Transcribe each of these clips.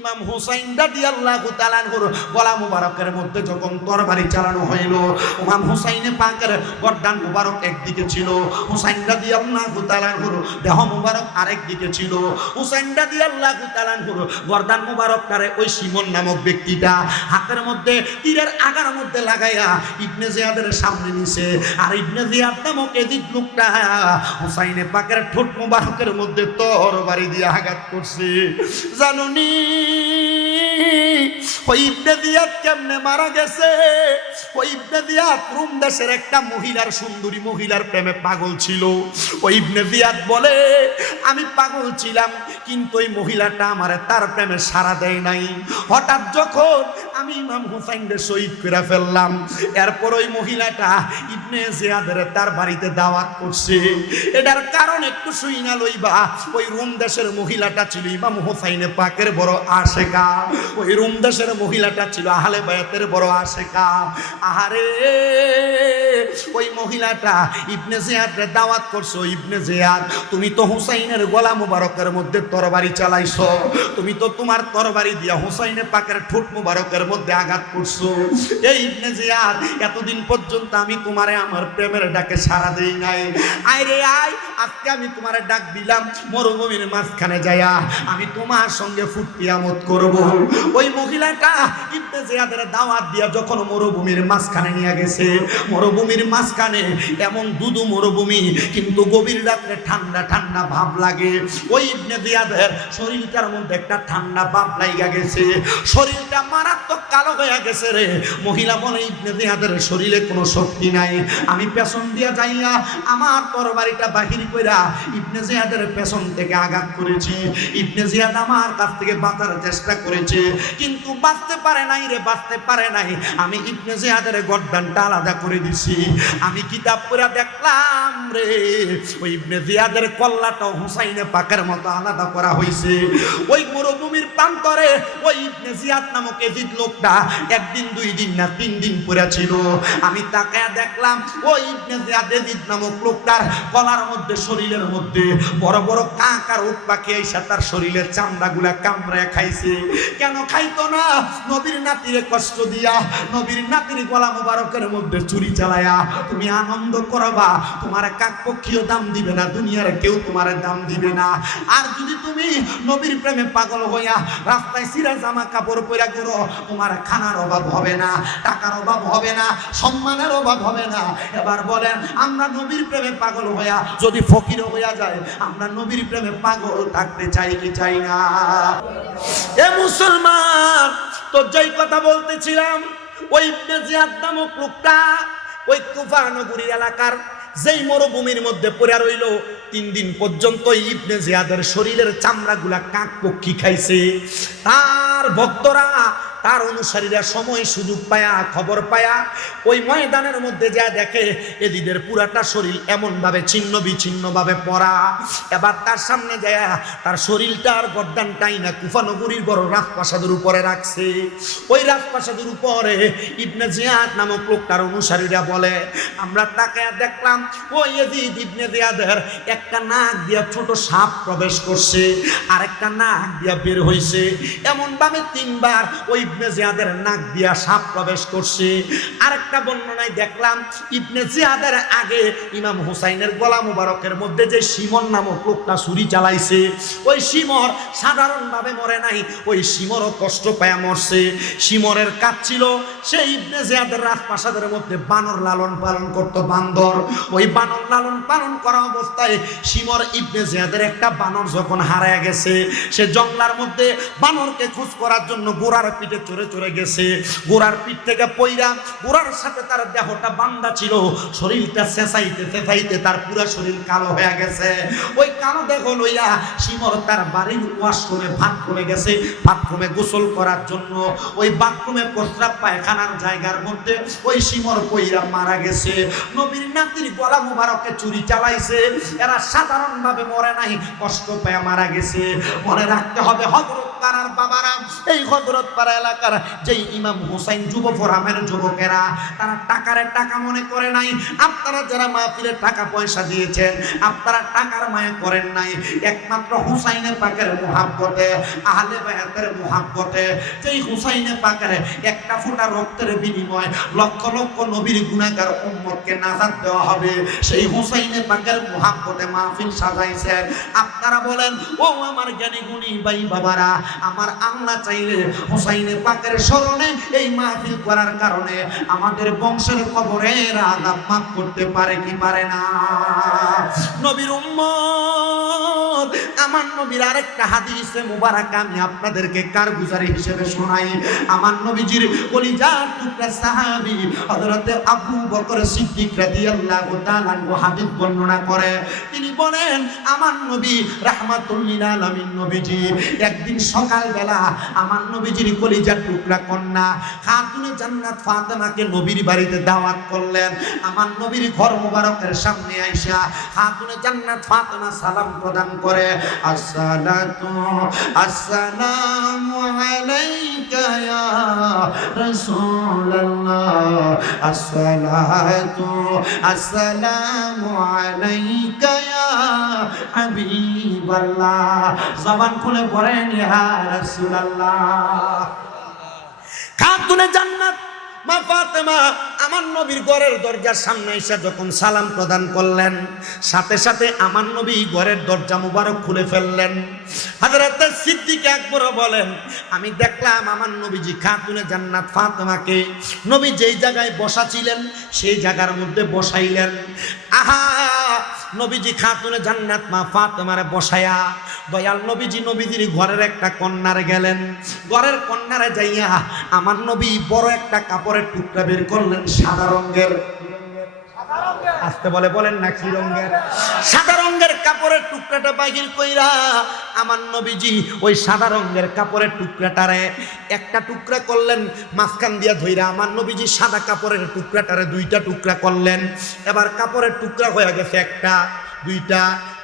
ইমাম হুসাইন রাদিয়াল্লাহু তাআলা আনহুর গলা মুবারকের মধ্যে যখন তরবারি চালানো হইল, ইমাম হুসাইনে পাকের গর্দান মুবারক একদিকে ছিল, হুসাইন রাদিয়াল্লাহু তাআলা আনহুর দেহ মুবারক আরেক দিকে ছিল, হুসাইন রাদিয়াল্লাহু তাআলা আনহুর গর্দান মুবারক তারে ওই সিমন নামক ব্যক্তিটা হাতের মধ্যে তীরের আগার মধ্যে লাগাইয়া ইবনে জিয়াদের সামনে নিছে। আর ইবনে জিয়াদ নামক এদিক লোকটা হুসাইনে পাকের ঠোঁট মুবারকের মধ্যে তরবারি দিয়ে আঘাত করছে। জানুনি? মারা গেছে? রুম দেশের একটা মহিলার, সুন্দরী মহিলার প্রেমে পাগল ছিল। জিয়াদ বলে, আমি পাগল ছিলাম কিন্তু ওই মহিলাটা আমার তার প্রেমে সাড়া দেয় নাই। হঠাৎ যখন আমি ইমাম হুসাইনকে শহীদ করে ফেললাম, এরপর ওই মহিলাটা ইবনে জিয়াদের তার বাড়িতে দাওয়াত করছে। এটার কারণ একটু শুই না লইবা, ওই রুম দেশের মহিলাটা ছিল ইমাম হুসাইনে পাকের বড় আশেকা। ওই রুম দেশের মহিলাটা ছিল আহলে বায়াতের বড় আশেকা। আহারে, ওই মহিলাটা ইবনে জিয়াদরে দাওয়াত করছ ইবনে জিয়াদ, তুমি তো হুসাইনের গলা মুবারকের মধ্যে তরবারি চালাইছো? তুমি তো তোমার তরবারি দিয়া হুসাইনে পাকের ঠোঁট মুবারকের মধ্যে আঘাত করছ। এই ইবনে জিয়াদ, এতদিন পর্যন্ত আমি তোমারে আমার প্রেমের ডাকে সাড়া দেই নাই। আয় রে আয়, আজকে আমি তোমারে ডাক দিলাম মরুভূমির মাঝখানে যাইয়া। আমি তোমার সঙ্গে ফুটিয়ামত করব। ওই মহিলাটা ইবনে জিয়াদের দাওয়াত দিয়া যখন মরুভূমির মাঝখানে নিয়ে গেছে, মরুভূমির মাঝখানে এমন দুদু মরুভূমি, কিন্তু গভীর রাত্রে ঠান্ডা ঠান্ডা ভাব লাগে। ওই ইবনে জিয়াদের শরীরটার মধ্যে একটা ঠান্ডা ভাব লাগা গেছে। শরীরটা মারাত্মক কালো হয়ে গেছে রে। মহিলা বলে, ইবনে জিয়াদের শরীরে কোনো শক্তি নাই। আমি পেছন দিয়া যাইয়া আমার তরবারিটা বাহির কইরা ইবনে জিয়াদের পেছন থেকে আঘাত করেছি। ইবনে জিয়াদ আমার কাছ থেকে বাঁচার চেষ্টা করেছে। কিন্তু বাঁচতে পারে নাই রে, বাঁচতে পারে নাই। আমি ইবনে জিয়াদের গর্দানটা আলাদা করে দিছি। আমি কিতাব পড়ে দেখলাম রে, ওই ইবনে জিয়াদের কল্লাটা হুসাইনে পাকের মতো আলাদা করা হয়েছে ওই মরুভূমির প্রান্তরে ওই ইবনে জিয়াদ নামক এজিদ লোকটা একদিন, দুই দিন না তিন দিন পরে ছিল আমি তাকায় দেখলাম ওই ইবনে জিয়াদ এজিদ নামক লোকটার গলার মধ্যে, শরীরের মধ্যে বড় বড় কাঁকার উট পাখি এসে তার শরীরের চামড়াগুলা কামড়ায় খাইছে। কেন খাইতো না? নবীর নাতিরে কষ্ট দিয়া, নবীর নাতির গলা মোবারকের মধ্যে চুরি চালায়া, তুমি আনন্দ করবা, তোমার কাকপক্ষীয় দাম দিবে না, দুনিয়ার কেউ তোমার দাম দিবে না। আর যদি তুমি নবীর প্রেমে পাগল হইয়া রাস্তায় সিরা জামা কাপড় পরা করো তোমার খানার অভাব হবে না, টাকার অভাব হবে না, সম্মানের অভাব হবে না। এবার বলেন, আমরা নবীর প্রেমে পাগল হইয়া যদি ফকির হইয়া যায়, আমরা নবীর প্রেমে পাগল থাকতে চাই কি চাই না? এ মুসলমান তো যেই কথা বলতেছিলাম, ওই জিয়াদ নামক লোকটা ওই কুফা নগরী এলাকার যেই মরুভূমির মধ্যে পড়ে রইল, তিন দিন পর্যন্ত ইবনে জিয়াদের শরীরের চামড়াগুলা কাক পক্ষী খাইছে। তার ভক্তরা তার অনুসারীরা সময় সুযোগ পায়া, খবর পায়া, ওই ময়দানের মধ্যে যা দেখে, এদিদের পুরাটা শরীর এমনভাবে ছিন্ন বিচ্ছিন্নভাবে পড়া। এবার তার সামনে যায় তার শরীরটার গদ্দানটাই না, কুফানগরীর বড় রাজপ্রাসাদের উপরে রাখছে। ওই রাজপ্রাসাদের উপরে ইবনে জিয়াদ নামক লোকটার অনুসারীরা বলে, আমরা তাকে দেখলাম ওই এদিদ ইবনে জিয়াদের একটা নাক দিয়া ছোট সাপ প্রবেশ করছে আর একটা নাক দিয়া বের হইছে। এমন ভাবে তিনবার ওই ইবনে জিয়াদের নাক দিয়া সাপ প্রবেশ করছে। আরেকটা বর্ণনায় দেখলাম, ইবনে জিয়াদের আগে ইমাম হুসাইনের গলা মুবারকের মধ্যে যে সিমন নামক লোকটা ছুরি চালাইছে, ওই সিমর সাধারণভাবে মরে নাই, ওই সিমরও কষ্ট পায়া মরছে। সিমরের কাজ ছিল সেই ইবনে জিয়াদের রাজপ্রাসাদের মধ্যে বানর লালন পালন করতো বান্দর। ওই বানর লালন পালন করা অবস্থায় সিমর ইবনে জিয়াদের একটা বানর যখন হারায় গেছে, সে জঙ্গলার মধ্যে বানরকে খোঁজ করার জন্য গোড়ার পিঠে চড়ে চড়ে গেছে। গোড়ার পিঠ থেকে পইরা গোড়ার সাথে তার দেহটা বান্দা ছিল। শরীরটা চেঁচাইতে চেঁচাইতে তার পুরো শরীর কালো হয়ে গেছে। ওই কালো দেহ লইয়া সিমর তার বাড়ির ওয়াশরুমে বাথরুমে গেছে। বাথরুমে গোসল করার জন্য ওই বাথরুমে প্রস্রাব পায়খানার জায়গার মধ্যে ওই সিমর পইরা মারা গেছে। নবীর নাতির গলা মুবারকে চুরি চালাইছে। এরা সাধারণভাবে মরে নাই, কষ্ট পেয়ে মারা গেছে। মনে রাখতে হবে হজরত পাড়ার বাবারা। এই হজরত পাড়া এলাকা এলাকার যেই ইমাম হুসাইন যুব ফোরামের যুবকেরা, তারা টাকারে টাকা মনে করে নাই। আপনারা যারা মাহফিলে টাকা পয়সা দিয়েছেন, আপনারা টাকার মায়া করেন নাই। একমাত্র হুসাইনের পাকের মোহাব্বতে, আহলে বায়াতের মোহাব্বতে, যেই হুসাইনে পাকের একটা ফোঁটা রক্তের বিনিময় লক্ষ লক্ষ নবীর গুণাগার উম্মতকে নাজাত দেওয়া হবে, সেই হুসাইনে পাকের মোহাব্বতে মাহফিল সাজাইছেন। আপনারা বলেন, ও আমার জ্ঞানী গুণী ভাই বাবারা আমার আল্লাহ চাইলে হুসাইনে পাকের স্মরণে এই মাহফিল করার কারণে আমাদের বংশের কবরের আদাব মাফ করতে পারে কি পারে না? নবীর উম্মত আমার নবীর আরেকটা হাদিসে মুবারক, আমি আপনাদেরকে কারগুজারি হিসেবে শোনাই। আমার নবীজির কলিজার টুকরা সাহাবী হযরতে আবু বকর সিদ্দিক রাদিয়াল্লাহু তাআলা হাদিস বর্ণনা করে। তিনি বলেন, আমার নবী রাহমাতুল লিল আলামিন নবীজি, একদিন সকালবেলা আমার নবীজির কলিজার টুকরা কন্যা খাতুনে জান্নাত ফাতেমাকে নবীর বাড়িতে দাওয়াত করলেন। আমার নবীর ঘর মোবারকের সামনে আইসা খাতুনে জান্নাত ফাতেমা সালাম প্রদান করে। আসসালাতু আসসালামু আলাইকা ইয়া রাসূলুল্লাহ আসসালাতু আসসালামু আলাইকা ইয়া হাবিবাল্লাহ জবান খুলে পড়েন ইয়া রাসূলুল্লাহ খাতুনে জান্নাত মা ফাতেমা আমার নবীর ঘরের দরজার সামনে এসে যখন সালাম প্রদান করলেন, সাথে সাথে আমার নবী ঘরের দরজা মুবারক খুলে ফেললেন। হাজরত সিদ্দিক আকবর বলেন, আমি দেখলাম আমার নবীজি খাতুনে জান্নাত ফাতেমাকে, নবী যেই জায়গায় বসা ছিলেন সেই জায়গার মধ্যে বসাইলেন। আহা, নবীজি খাতুনে জান্নাত মা ফাতেমারে বসায়া দয়াল নবীজি নবীজির ঘরের একটা কন্যারে গেলেন। ঘরের কন্যারে যাইয়া আমার নবী বড় একটা কাপড়ের টুকরা বের করলেন সাদা রঙের। আসতে বলে, বলেন না কি রঙের? সাদা রঙের কাপড়ের টুকরাটা বাহির কইরা, আমার নবীজি ওই সাদা রঙের কাপড়ের টুকরাটারে একটা টুকরা করলেন, মাঝখান দিয়া ধইরা আমার নবীজি সাদা কাপড়ের টুকরাটারে দুইটা টুকরা করলেন। এবার কাপড়ের টুকরা হয়ে গেছে একটা, দুইটা,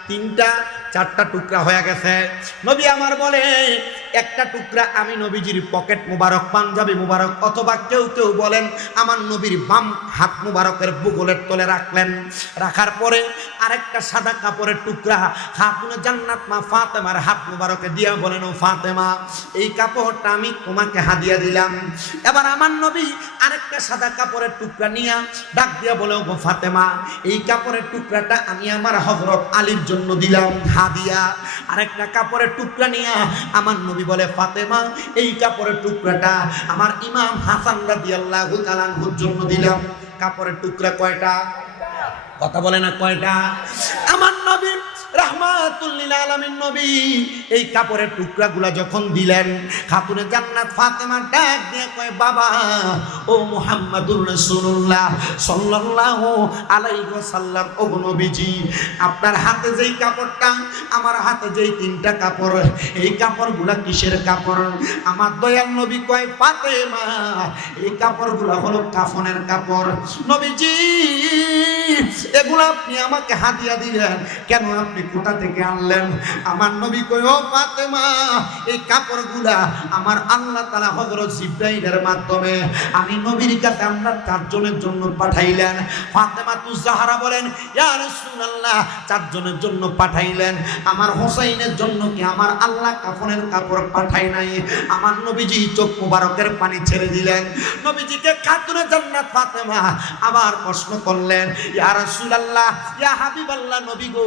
তিনটা চারটা টুকরা হয়ে গেছে। নবী আমার বলে, একটা টুকরা আমি নবীজির পকেট মুবারক, পাঞ্জাবি মুবারক অথবা কেউ কেউ বলেন, আমার নবীর বাম হাত মুবারকের বুগলের তলে রাখলেন। রাখার পরে আরেকটা সাদা কাপড়ের টুকরা খাতুনে জান্নাত মা ফাতেমার হাত মুবারকে দিয়া বলেন, ও ফাতেমা, এই কাপড়টা আমি তোমাকে হাদিয়া দিলাম। এবার আমার নবী আরেকটা সাদা কাপড়ের টুকরা নিয়া ডাক দিয়া বলে ও ফাতেমা, এই কাপড়ের টুকরাটা আমি আমার হজরত আলীর জন্য দিলাম। হাদিয়া, আরেকটা কাপড়ের টুকরা নিয়া আমার নবী বলে, ফাতেমা, এই কাপড়ের টুকরাটা আমার ইমাম হাসান রাদিয়াল্লাহু তাআলার জন্য দিলাম। কাপড়ের টুকরা কয়টা? কথা বলে না কয়টা? আমার নবী রাহমাতুল্লিল আলামিন নবী, এই কাপড়ের টুকরাগুলা যখন দিলেন, খাতুনে জান্নাত ফাতেমা ডাক দিয়ে কয়, বাবা, ও মুহাম্মাদুর রাসূলুল্লাহ সাল্লাল্লাহু আলাইহি ওয়াসাল্লাম ও নবীজি, আপনার হাতে যেই কাপড়টা, আমার হাতে যেই তিনটা কাপড়, এই কাপড়গুলা কিসের কাপড়? আমার দয়াল নবী কয়, ফাতেমা, এই কাপড়গুলা হলো কাফনের কাপড়। নবীজি, এগুলা আপনি আমাকে হাতিয়া দিলেন, কেন আপনি কোথা থেকে আনলেন? আমার নবী কই ও ফাতেমা, এই কাপড়গুলা আমার আল্লাহ তাআলা হযরত জিব্রাইলের মাধ্যমে আমি নবীর কাছে আমরা চারজনের জন্য পাঠাইলেন। ফাতেমা তু জাহারা বলেন, ইয়া রাসূলুল্লাহ, চারজনের জন্য পাঠাইলেন। আমার হোসাইনের জন্য কি আমার আল্লাহ কাফনের কাপড় পাঠাই নাই? আমার নবীজি চোখ মুবারকের পানি ছেড়ে দিলেন। নবীজিকে খাতুনে জান্নাত ফাতেমা আবার প্রশ্ন করলেন, ইয়া রাসূলুল্লাহ, ইয়া হাবিবাল্লাহ নবী গো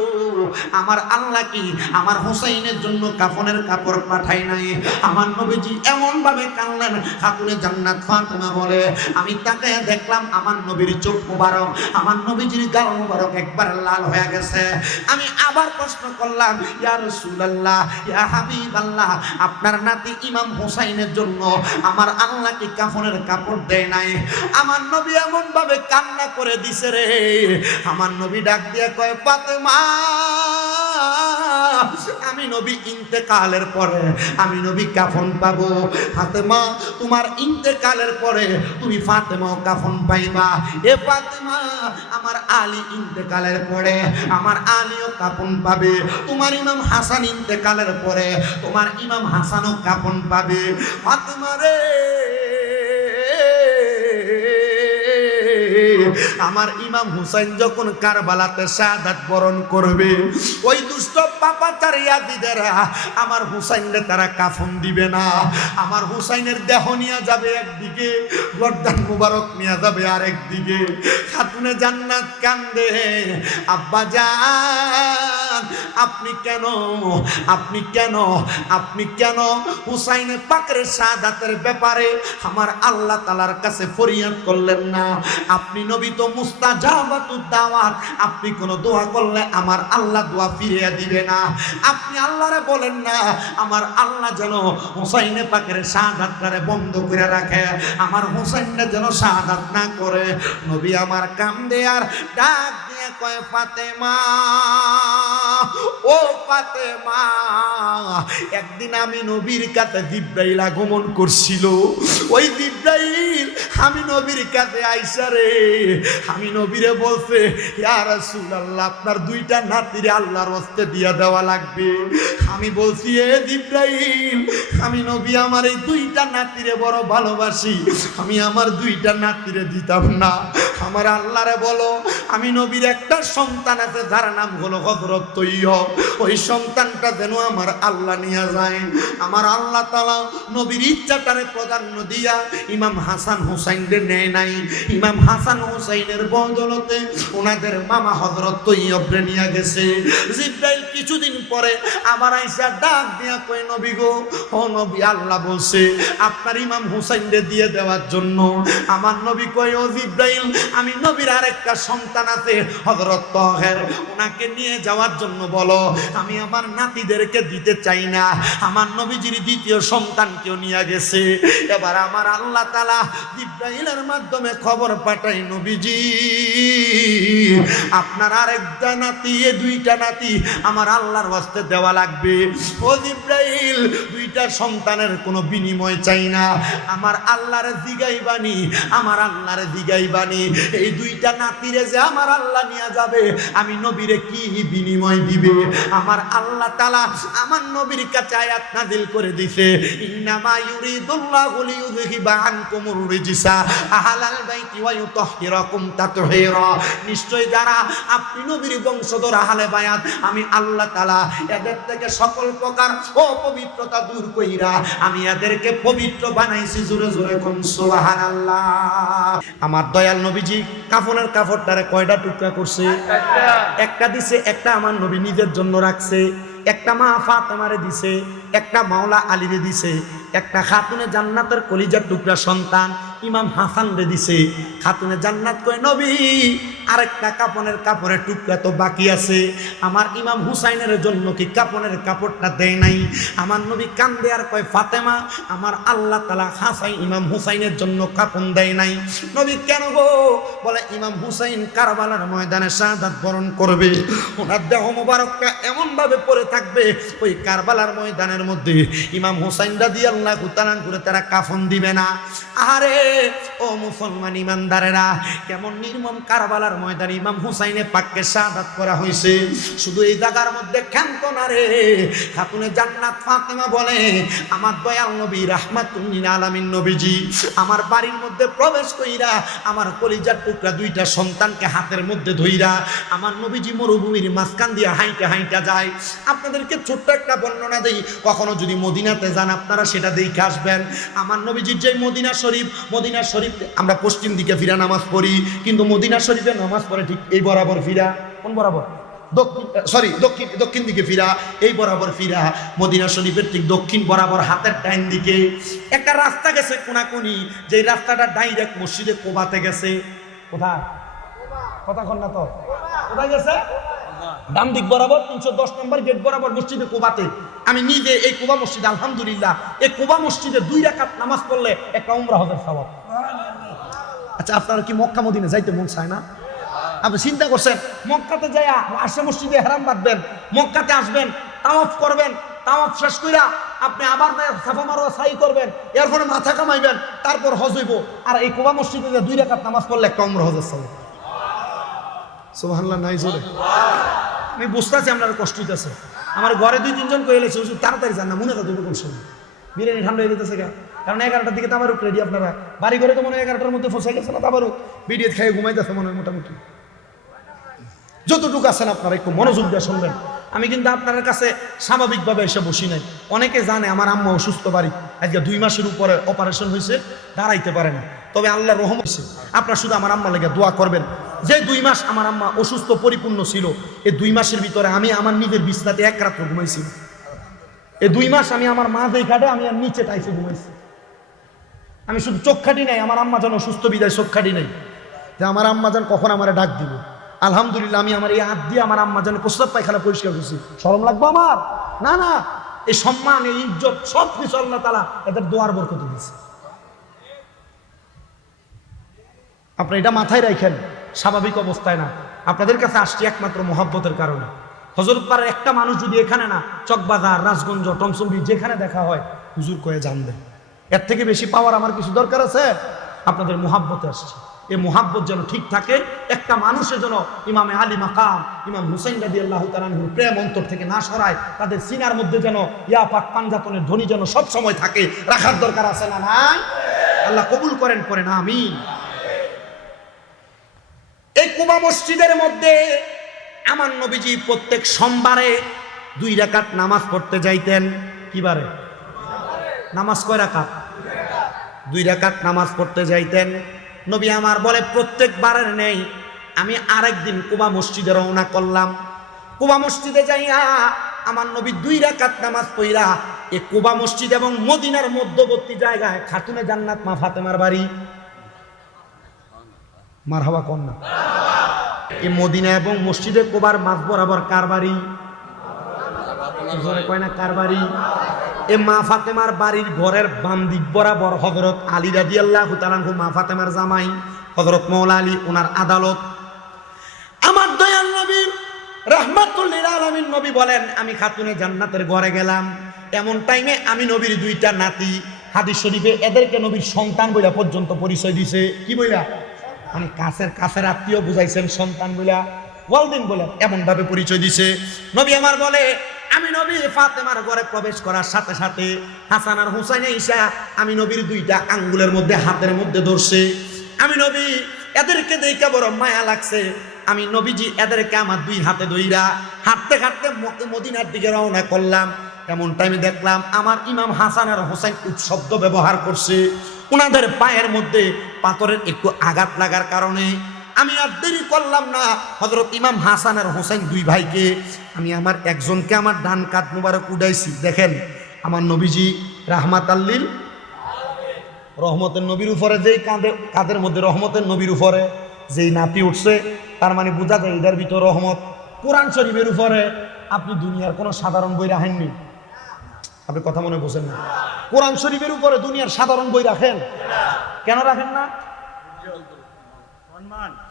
আমার আল্লাহ কি? আমার হোসাইনের জন্য কাফনের কাপড় পাঠাই নাই। আমার নবীজি এমন ভাবে কানলেন খাতুনে জান্নাত ফাতেমা বলে। আমি তাকে দেখলাম, আমার নবীর চোখ মুবারক, আমার নবীজির গাল মুবারক একবার লাল হয়ে গেছে। আমি আবার প্রশ্ন করলাম, ইয়া রাসূলুল্লাহ, ইয়া হাবিবাল্লাহ, আপনার নাতি ইমাম হোসাইনের জন্য আমার আল্লাহ কি কাফনের কাপড় দেয় নাই? আমার নবী এমন ভাবে কান্না করে দিছে রে। আমার নবী ডাক দিয়ে কয়, ফাতেমা! আমি নবী ইন্তেকালের পরে আমি নবী কাফন পাবো। ফাতেমা, তোমার ইন্তেকালের পরে তুমি ফাতেমা কাফন পাইবা। এ ফাতেমা, আমার আলী ইন্তেকালের পরে আমার আলীও কাফন পাবে। তোমার ইমাম হাসান ইন্তেকালের পরে তোমার ইমাম হাসানও কাফন পাবে। ফাতেমা রে, আমার ইমাম হুসাইন যখন কারবালাতে শাহাদাত বরণ করবে, ওই দুষ্ট পাপাচার ইয়াদিদেরা আমার হুসাইনরে তারা কাফন দিবে না। আমার হুসাইনের দেহ নিয়ে যাবে একদিকে গর্দান মুবারক নিয়ে যাবে আরেকদিকে খাতুনে জান্নাত কান্দে, আব্বা যান আপনি কেন? আপনি কেন? আপনি কেন? হুসাইনে পাকের শাহাদাতের ব্যাপারে আমার আল্লাহ তালার কাছে ফরিয়াদ করলেন না। আপনি নবী তো মুস্তাজাবাতুদ দাওয়াত, আপনি কোনো দোয়া করলে আমার আল্লাহ দোয়া ফিরিয়ে দিবে না। আপনি আল্লাহরে বলেন না, আমার আল্লাহ যেন হুসাইনে পাকের শাহাদাতটারে বন্ধ করে রাখে, আমার হুসাইনে যেন শাহাদাত না করে। নবী আমার কাম দেয়ার ডাক কয় ফাতেমা, ও ফাতেমা, একদিন আমি নবীর কাছে জিব্রাইল আগমন করছিল। ওই জিব্রাইল, আমি নবীর কাছে আইসা রে, আমি নবীরে বলছে, ইয়া রাসূলুল্লাহ, আপনার দুইটা নাতিরে আল্লাহর হস্তে দিয়া দেওয়া লাগবে। আমি বলছি, এ জিব্রাইল, আমি নবী, আমার এই দুইটা নাতিরে বড় ভালোবাসি। আমি আমার দুইটা নাতিরে দিতাম না। আমার আল্লাহরে বলো, আমি নবীর একটা সন্তান আছে, যার নাম হলো হজরত তৈয়ব। ওই সন্তানটা যেন আমার আল্লাহ নিয়ে যায়। আমার আল্লাহ তালা নবীর ইচ্ছাটারে প্রাধান্য দিয়া ইমাম হাসান হুসাইনদের নেয় নাই। ইমাম হাসান হুসাইনের বদলতে ওনাদের মামা হজরত তৈয়বরে নিয়ে গেছে। জিব্রাইল কিছুদিন পরে আবার আইসা ডাক দিয়া কই নবী গো, ও নবী, আল্লাহ বলছে, আপনার ইমাম হুসাইনরে দিয়ে দেওয়ার জন্য আমার নবী কই ও জিব্রাইল, আমি নবীর আরেকটা সন্তান আছে হজরত তহের, ওনাকে নিয়ে যাওয়ার জন্য বলো, আমি আমার নাতিদেরকে দিতে চাই না, আমার নবীজির দ্বিতীয় সন্তানকেও নিয়ে গেছে। এবার আমার আল্লাহ তালা জিব্রাইলের মাধ্যমে খবর পাঠাই নবীজি, আপনার আরেকটা নাতি, এ দুইটা নাতি আমার আল্লাহর হস্তে দেওয়া লাগবে। ও জিব্রাইল, দুইটা সন্তানের কোনো বিনিময় চাই না। আমার আল্লাহরে বাণী আমার আল্লাহরে বাণী এই দুইটা নাতিরে যে আমার আল্লাহ নিয়ে যাবে। আমি নবীরে কি বিনিময় দিবে? আমার আল্লাহ তালা আমার নবীর কাছে আয়াত নাজিল করে দিছে নিশ্চয় যারা আপনি নবীর বংশধর বায়াত, আমি আল্লাহ তাআলা এদের থেকে সকল প্রকার অপবিত্রতা দূর কইরা আমি এদেরকে পবিত্র বানাইছি জোরে জোরে কোন, সুবহানাল্লাহ। আমার দয়াল নবীজি কাফনের কাপড়টারে কয়টা টুকরা করছে। একটা দিছে, একটা আমার নবী নিজের জন্য রাখছে। একটা মা ফাতেমারে দিছে, একটা মাওলা আলীরে দিছে, একটা খাতুনে জান্নাতের কলিজার টুকরা সন্তান ইমাম হাসান রে দিছে। খাতুনে জান্নাত কয়, নবী আরেকটা কাপনের কাপড়ের টুকরা তো বাকি আছে। আমার ইমাম হুসাইনের জন্য কি কাপনের কাপড়টা দেয় নাই? আমার নবী কান্দে আর কয়, ফাতেমা, আমার আল্লাহ তালা হাসাই ইমাম হুসাইনের জন্য কাপন দেয় নাই। নবী কেন গো? বলে, ইমাম হুসাইন কারবালার ময়দানে শাহাদাত বরণ করবে। ওনার দেহ মোবারকটা এমনভাবে পড়ে থাকবে, ওই কারবালার ময়দানের মধ্যে ইমাম হুসাইন রাদি আল্লাহ তালান করে তারা কাফন দিবে না। আরে ও মুসলমান ইমানদারেরা, কেমন নির্মম কারবালার ময়দানে ইমাম হুসাইনে পাককে শাহাদাত করা হয়েছে। শুধু এই জায়গার মধ্যে ক্ষান্ত না রে। খাতুনে জান্নাত ফাতেমা বলে, আমার দয়াল নবী রাহমাতুল্লিল আলামিন নবীজি, আমার বাড়ির মধ্যে প্রবেশ কইরা আমার কলিজার টুকরা দুইটা সন্তানকে হাতের মধ্যে ধইরা আমার নবীজি মরুভূমির মাঝখান দিয়ে হাইটা হাইটা যায়। আপনাদেরকে ছোট্ট একটা বর্ণনা দেই, কখনো যদি মদিনাতে যান আপনারা সেটা দেখে আসবেন। আমার নবীজির যে মদিনা শরীফ মদিনা শরীফ, আমরা পশ্চিম দিকে ফিরা নামাজ পড়ি, কিন্তু মদিনা শরীফে নামাজ পড়ে ঠিক এই বরাবর ফিরা। কোন বরাবর? দক্ষিণ সরি দক্ষিণ দক্ষিণ দিকে ফিরা এই বরাবর ফিরা। মদিনা শরীফের ঠিক দক্ষিণ বরাবর হাতের ডাইন দিকে। একটা রাস্তা গেছে কোনাকুনি যে রাস্তাটা ডাইরেক্ট মসজিদে কোবাতে গেছে। কোথায়? কথা না তো। কোথায় গেছে? ডান দিক বরাবর তিনশো দশ নম্বর গেট বরাবর মসজিদে কোবাতে। আমি নিজে এই কোবা মসজিদ আলহামদুলিল্লাহ এই কোবা মসজিদে দুই রাকাত নামাজ পড়লে একটা উমরা হজের সবাব আচ্ছা আপনারা কি মক্কা মদিনে যাইতে মন চায় না? আপনি চিন্তা করছেন, মক্কাতে যাইয়া আসে মসজিদে হেরাম বাঁধবেন, মক্কাতে আসবেন, তাওয়াফ করবেন, তাওয়াফ শেষ করিয়া আপনি আবার সাফা মারোয়া সাই করবেন, এরপরে মাথা কামাইবেন, তারপর হজ হইব। আর এই কোবা মসজিদে যে দুই রাকাত নামাজ পড়লে একটা অমর হজের সব সুবহানাল্লাহ, নাই জোরে। আমি বুঝতেছি আপনার কষ্ট হইতেছে। আমার ঘরে দুই, তিনজন কয়ে এলেছে হুজুর, তাড়াতাড়ি যান না, মনে কথা কোন সময়। বিরিয়ানি ঠান্ডা হয়ে যেতেছে কারণ এগারোটার দিকে তাবারুক রেডি আপনারা। বাড়ি ঘরে তো মনে হয় এগারোটার মধ্যে ফসে গেছে না তাবারুক? বিডিয়ে খেয়ে ঘুমাইতেছে মনে হয় মোটামুটি। যতটুকু আছেন আপনারা একটু মনোযোগ দিয়ে শুনবেন। আমি কিন্তু আপনার কাছে স্বাভাবিকভাবে এসে বসি নাই। অনেকে জানে আমার আম্মা অসুস্থ বাড়ি। আজকে দুই মাসের উপরে অপারেশন হয়েছে, দাঁড়াইতে পারে না। তবে আল্লাহ রহম হয়েছে। আপনারা শুধু আমার আম্মা লেগে দোয়া করবেন। যে দুই মাস আমার আম্মা অসুস্থ, পরিপূর্ণ ছিল এই দুই মাসের ভিতরে আমি আমার নিজের বিছনাতে এক রাত্র ঘুমাইছি। এই দুই মাস আমি আমার মা যেই খাটে, আমি আর নিচে টাইসে ঘুমাইছি। আমি শুধু চোখ খাটি নাই, আমার আম্মা যেন সুস্থ বিদায় চোখ খাটি নাই। যে আমার আম্মা যেন কখন আমার ডাক দিব। আলহামদুলিল্লাহ, আমি আমার এই হাত দিয়ে আমার আম্মা যেন প্রস্তাব পায়খানা পরিষ্কার করছি। সরম লাগবো আমার? না না, এই সম্মান, এই ইজ্জত সব কিছু আল্লাহ তালা এদের দোয়ার বরকত দিয়েছে। আপনি এটা মাথায় রাখেন, স্বাভাবিক অবস্থায় না। আপনাদের কাছে আসছি একমাত্র মহাব্বতের কারণে। হজরত পাড়ার একটা মানুষ যদি এখানে না, চকবাজার, রাজগঞ্জ টমসম্বি যেখানে দেখা হয়, হুজুর কয়ে জানবে। এর থেকে বেশি পাওয়ার আমার কিছু দরকার আছে? আপনাদের মোহাব্বতে আসছে। এই মোহাব্বত যেন ঠিক থাকে, একটা মানুষের যেন ইমামে আলী মাকাম, ইমাম হুসাইন রাদি আল্লাহ তালাহুর প্রেম অন্তর থেকে না সরায়, তাদের সিনার মধ্যে যেন ইয়া পাক পাঞ্জাতনের ধ্বনি যেন সব সময় থাকে, রাখার দরকার আছে না নাই? আল্লাহ কবুল করেন করেন আমি এই কুবা মসজিদের মধ্যে আমার নবীজি প্রত্যেক সোমবারে দুই রাকাত নামাজ পড়তে যাইতেন। কিবারে নামাজ কয় রাকাত? দুই রাকাত নামাজ পড়তে যাইতেন। নবী আমার বলে প্রত্যেকবারের নেই আমি আরেকদিন কুবা মসজিদে রওনা করলাম। কুবা মসজিদে যাইয়া আমার নবী দুই রাকাত নামাজ পইরা এ কুবা মসজিদ এবং মদিনার মধ্যবর্তী জায়গায় খাতুনে জান্নাত মা ফাতেমার বাড়ি। মার হাওয়া না। এই মদিনা এবং মসজিদে কোবার মাঝ বরাবর কার বাড়ি? কয় না কার বাড়ি? এ মা ফাতেমার বাড়ির ঘরের বাম দিক বরাবর হজরত আলী রাজি আল্লাহ তালানহু মা ফাতেমার জামাই হজরত মৌলা আলী ওনার আদালত। আমার দয়াল নবী রহমাতুল্লিল আলমিন নবী বলেন, আমি খাতুনে জান্নাতের ঘরে গেলাম। এমন টাইমে আমি নবীর দুইটা নাতি, হাদিস শরীফে এদেরকে নবীর সন্তান বইলা পর্যন্ত পরিচয় দিছে। কি বইলা? মানে কাছের কাছের আত্মীয় বুঝাইছেন সন্তান বইলা। ওয়ালদিন বলে এমন ভাবে পরিচয় দিছে। নবী আমার বলে আমি নবী ফাতেমার ঘরে প্রবেশ করার সাথে সাথে হাসান আর হুসাইনে ঈশা আমি নবীর দুইটা আঙ্গুলের মধ্যে, হাতের মধ্যে ধরছে। আমি নবী, এদেরকে দেখে বড় মায়া লাগছে। আমি নবীজি এদেরকে আমার দুই হাতে দইরা হাঁটতে হাঁটতে মদিনার দিকে রওনা করলাম। এমন টাইমে দেখলাম আমার ইমাম হাসান আর হোসেন শব্দ ব্যবহার করছে। ওনাদের পায়ের মধ্যে পাথরের একটু আঘাত লাগার কারণে আমি আর দেরি করলাম না। হজরত ইমাম হাসান আর হোসেন দুই ভাইকে, আমি আমার একজনকে আমার ডান কাত মুবারক উডাইছি। দেখেন, আমার নবীজি রাহমাত আল্লিল রহমতের নবীর উপরে, যেই কাঁধে, কাঁধের মধ্যে রহমতের নবীর উপরে যেই নাতি উঠছে, তার মানে বোঝা যায় এটার ভিতর রহমত। কোরআন শরীফের উপরে আপনি দুনিয়ার কোনো সাধারণ বই রাখেননি? আপনি কথা মনে বোঝেন না? কোরআন শরীফের উপরে দুনিয়ার সাধারণ বই রাখেন? কেন রাখেন না?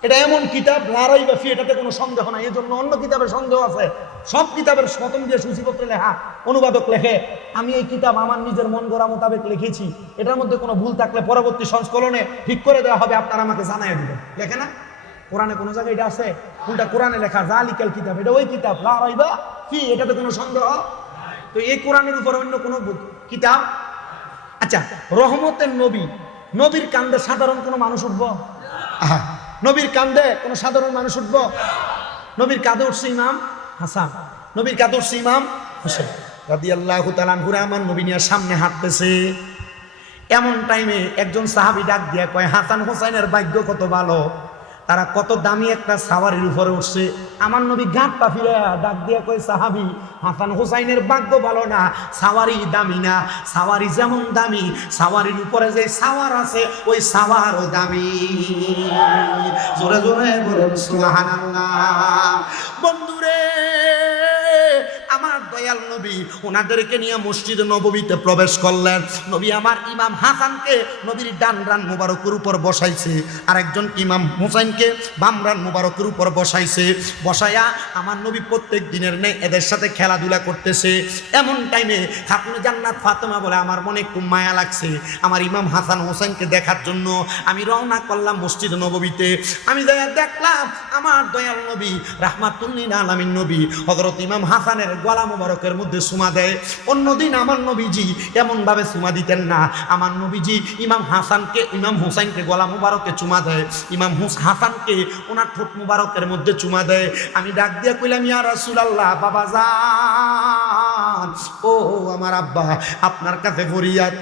এটা এমন কিতাব লড়াই বা ফি এটাতে কোনো সন্দেহ নাই। এজন্য অন্য কিতাবের সন্দেহ আছে। সব কিতাবের স্বতন দিয়ে সূচিপত্রে লেখা, অনুবাদক লেখে। আমি এই কিতাব আমার নিজের মন গড়া মোতাবেক লিখেছি। এটার মধ্যে কোনো ভুল থাকলে পরবর্তী সংস্করণে ঠিক করে দেওয়া হবে, আপনারা আমাকে জানাই দিবেন। লেখে না? কোরআনে কোনো জায়গায় এটা আছে? কোনটা কোরআনে লেখা? জালিকাল কিতাব। এটা ওই কিতাব লড়াই বা ফি, এটাতে কোনো সন্দেহ? তো এই কোরআনের উপর অন্য কোনো কিতাব? আচ্ছা রহমতের নবী, নবীর কান্দে সাধারণ কোনো মানুষ উঠবো? নবীর কান্দে কোনো সাধারণ মানুষ উঠবো? নবীর কাঁদে উঠছে ইমাম হাসান। নবীর কাঁদে উঠছে ইমাম হোসেন। রাদি আল্লাহ তালানহুরা আমার নবী নিয়ে সামনে হাঁটতেছে। এমন টাইমে একজন সাহাবি ডাক দিয়া কয়, হাসান হোসাইনের ভাগ্য কত ভালো? তারা কত দামি একটা সাওয়ারির উপরে উঠছে। আমার নবী ঘাট পা ফিরে ডাক দিয়া কয়, সাহাবি, হাসান হুসাইনের ভাগ্য ভালো না। সাওয়ারি দামি না। সাওয়ারি যেমন দামি, সাওয়ারির উপরে যে সাওয়ার আছে, ওই সাওয়ারও দামি। জোরে জোরে বলুন, সুবহানাল্লাহ। বন্ধুরে আমার দয়াল নবী ওনাদেরকে নিয়ে মসজিদ নববীতে প্রবেশ করলেন। নবী আমার ইমাম হাসানকে নবীর ডান রান মুবারকের উপর বসাইছে। আর একজন ইমাম হুসাইনকে বাম রান মুবারকের উপর বসাইছে। বসায়া আমার নবী প্রত্যেক দিনের নেই এদের সাথে খেলাধুলা করতেছে। এমন টাইমে খাতুনে জান্নাত ফাতেমা বলে আমার মনে খুব মায়া লাগছে। আমার ইমাম হাসান হোসেনকে দেখার জন্য আমি রওনা করলাম মসজিদ নববীতে। আমি দেখলাম আমার দয়াল নবী রাহমাতুল্লিন আলামিন নবী। হজরত ইমাম হাসানের গলা মোবারকের মধ্যে সুমা দেয়। অন্যদিন আমার নবীজি এমনভাবে সুমা দিতেন না। আমার নবীজি ইমাম হাসানকে, ইমাম হুসাইনকে গলা মোবারকে চুমা দেয়। ইমাম হুস হাসানকে ওনার ঠোঁট মুবারকের মধ্যে চুমা দেয়। আমি ডাক দিয়া কইলাম, ইয়া রাসূলুল্লাহ, বাবা যান ও আমার আব্বা, আপনার কাছে ফরিয়াদ।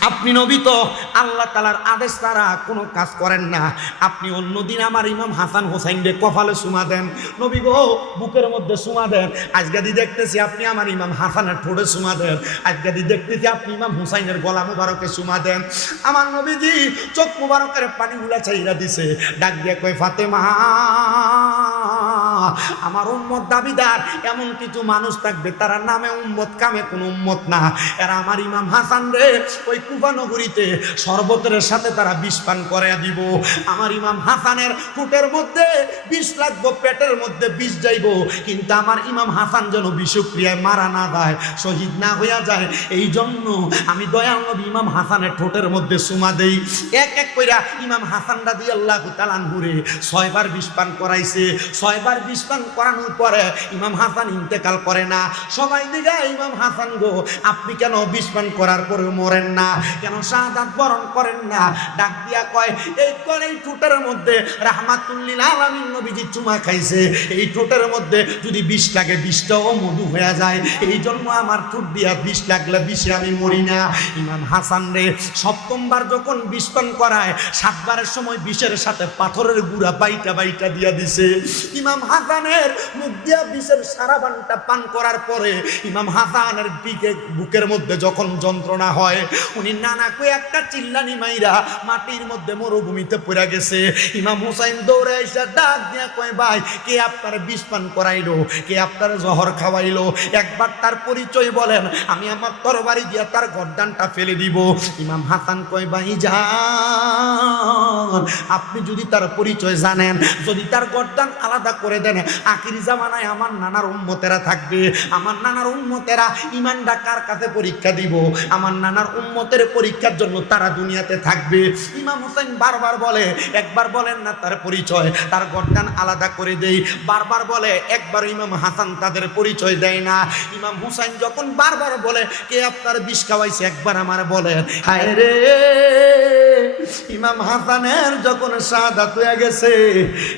আপনি নবী তো, আল্লাহ তালার আদেশ তারা কোনো কাজ করেন না। আপনি অন্যদিন আমার ইমাম হাসান হোসাইনকে কপালে সুমা দেন। নবী গো, বুকের মধ্যে সুমা দেন। আজকাদি দেখতেছি আপনি আমার ইমাম হাসানের ঠোঁটে সুমা দেন। আজকাদি দেখতেছি আপনি ইমাম হুসাইনের গলা মুবারকে সুমা দেন। আমার নবীজি চোখ মুবারকের পানিগুলা চাইরা দিছে। ডাক দিয়ে কয়, ফাতেমা! আমার উম্মত দাবিদার, এমন কিছু মানুষ থাকবে, তারা নামে উম্মত, কামে কোনো উম্মত না। এরা আমার ইমাম হাসান রে, ওই কুফানগরীতে শরবতের সাথে তারা বিষ পান করে দিব। আমার ইমাম হাসানের ফুটের মধ্যে বিষ লাগবো, পেটের মধ্যে বিষ যাইব, কিন্তু আমার ইমাম হাসান যেন বিষক্রিয়ায় মারা না যায়, শহীদ না হইয়া যায় এই জন্য আমি দয়াল নবী ইমাম হাসানের ঠোঁটের মধ্যে সুমা দেই। এক এক কইরা ইমাম হাসান রাদি আল্লাহ তালান ঘুরে ছয়বার বিষ পান করাইছে, ছয়বার বিষ পান করানোর পরে ইমাম হাসান ইন্তেকাল করে না। সবাই দিঘা ইমাম হাসান গো, আপনি কেন বিষ করার পরে মরেন না? কেন শাহাদাত বরণ করেন না? ডাক দিয়া কয়, এই করে, এই ঠোঁটের মধ্যে রাহমাতুল্লিল আলামিন নবীজি চুমা খাইছে। এই ঠোঁটের মধ্যে যদি বিষ লাগে, বিষটাও মধু হয়ে যায়। এই জন্য আমার ঠোঁট দিয়া বিষ লাগলে বিষে আমি মরি না। ইমাম হাসান রে, সপ্তমবার যখন বিষ পান করায়, সাতবারের সময় বিষের সাথে পাথরের গুড়া বাইটা বাইটা দিয়া দিছে। ইমাম হাসানের মুখ দিয়া বিষের সারা বানটা পান করার পরে ইমাম হাসানের বিকে বুকের মধ্যে যখন যন্ত্রণা হয়, উনি নানা কই একটা চিল্লানি মাইরা মাটির মধ্যে মরুভূমিতে পড়ে গেছে। ইমাম হুসাইন দৌড়ে এসে ডাক দিয়া কয়, ভাই, কে আপনার বিষ পান করাইলো? কে আপনার জহর খাওয়াইলো? একবার তার পরিচয় বলেন, আমি আমার তরবারি দিয়া তার গর্দানটা ফেলে দিব। ইমাম হাসান কয়, ভাই, যান। আপনি যদি তার পরিচয় জানেন, যদি তার গর্দান আলাদা করে দেন। আখির জামানায় আমার নানার উম্মতেরা থাকবে। আমার নানার উম্মতেরা ইমানটা কার কাছে পরীক্ষা দিব? আমার নানার উম্মতের পরীক্ষার জন্য তারা দুনিয়াতে থাকবে। ইমাম হোসেন বারবার বলে, একবার বলেন না তার পরিচয়, তার গর্দান আলাদা করে দেই। বারবার বলে, একবার ইমাম হাসান তাদের পরিচয় দেয় না। ইমাম হুসাইন যখন বারবার বলে, কে আপনার বিষ খাওয়াইছে? একবার আমার বলে হায় রে! ইমাম হাসানের যখন শাহাদাত হয়ে গেছে,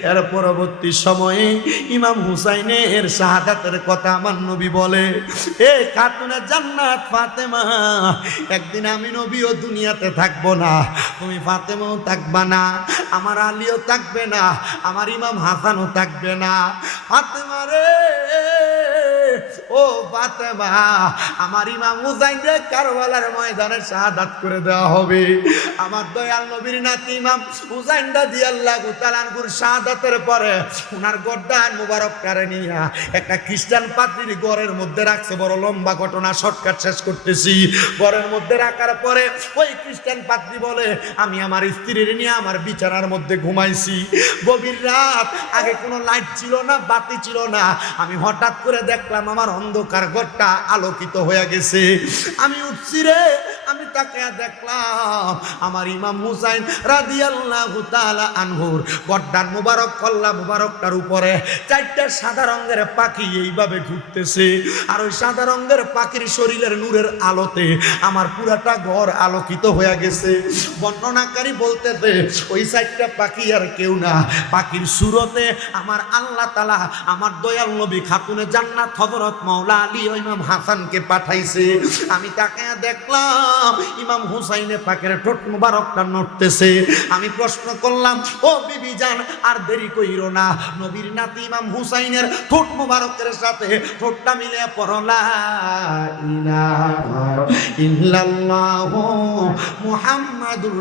এর পরবর্তী সময়ে ইমাম হুসাইনের শাহাদাতের কথা আমার নবী বলে, এ খাতুনে জান্নাত ফাতেমা, একদিন আমি নবীও দুনিয়াতে থাকব না। তুমি ফাতেমাও থাকবে না, আমার আলীও থাকবে না, আমার ইমাম হাসানও থাকবে না। ফাতেমা রে ও ফাতেমা, আমার ইমাম হুসাইন রে কারবালার ময়দানে শাহাদাত করে দেওয়া হবে। আমার দয়াল নবীর নাতি ইমাম হুসাইন দাদি আল্লাহ গুতালানপুর শাহাদাতের পরে ওনার গর্দান মুবারক কারে নিয়া একটা খ্রিস্টান পাত্রীর ঘরের মধ্যে রাখছে। বড় লম্বা ঘটনা, শর্টকাট শেষ করতেছি। ঘরের মধ্যে রাখার পরে ওই খ্রিস্টান পাত্রী বলে, আমি আমার স্ত্রীর নিয়ে আমার বিছানার মধ্যে ঘুমাইছি। গভীর রাত, আগে কোনো লাইট ছিল না, বাতি ছিল না। আমি হঠাৎ করে দেখলাম আমার অন্ধকার ঘরটা আলোকিত হয়ে গেছে। আমি উঠছি রে। আমি তাকে দেখলাম, আমার ইমাম হুসাইন রাদিয়াল্লাহু তাআলা আনহুর গড্ডার মুবারক, কল্লা মুবারকটার উপরে চারটা সাদা রঙের পাখি এইভাবে ঘুরতেছে আর ওই সাদা রঙের পাখির শরীরের নূরের আলোতে আমার পুরাটা ঘর আলোকিত হয়ে গেছে। বর্ণনাকারী বলতেছে, ওই চারটা পাখি আর কেউ না। পাখির সুরতে আমার আল্লাহ তালা আমার দয়াল নবী খাতুনে জান্নাত হযরত মাওলা আলী ইমাম হাসানকে পাঠাইছে। আমি তাকে দেখলাম ইমাম হুসাইনে পাকের ঠোঁট মুবারকটা নড়তেছে। আমি প্রশ্ন করলাম, ও বিবি যান আর দেরি কইর না। নবীর নাতি ইমাম হুসাইনের ঠোঁট মুবারকের সাথে ঠোঁটটা মিলে পড়লা ইলাহা ইল্লাল্লাহু মুহাম্মাদুর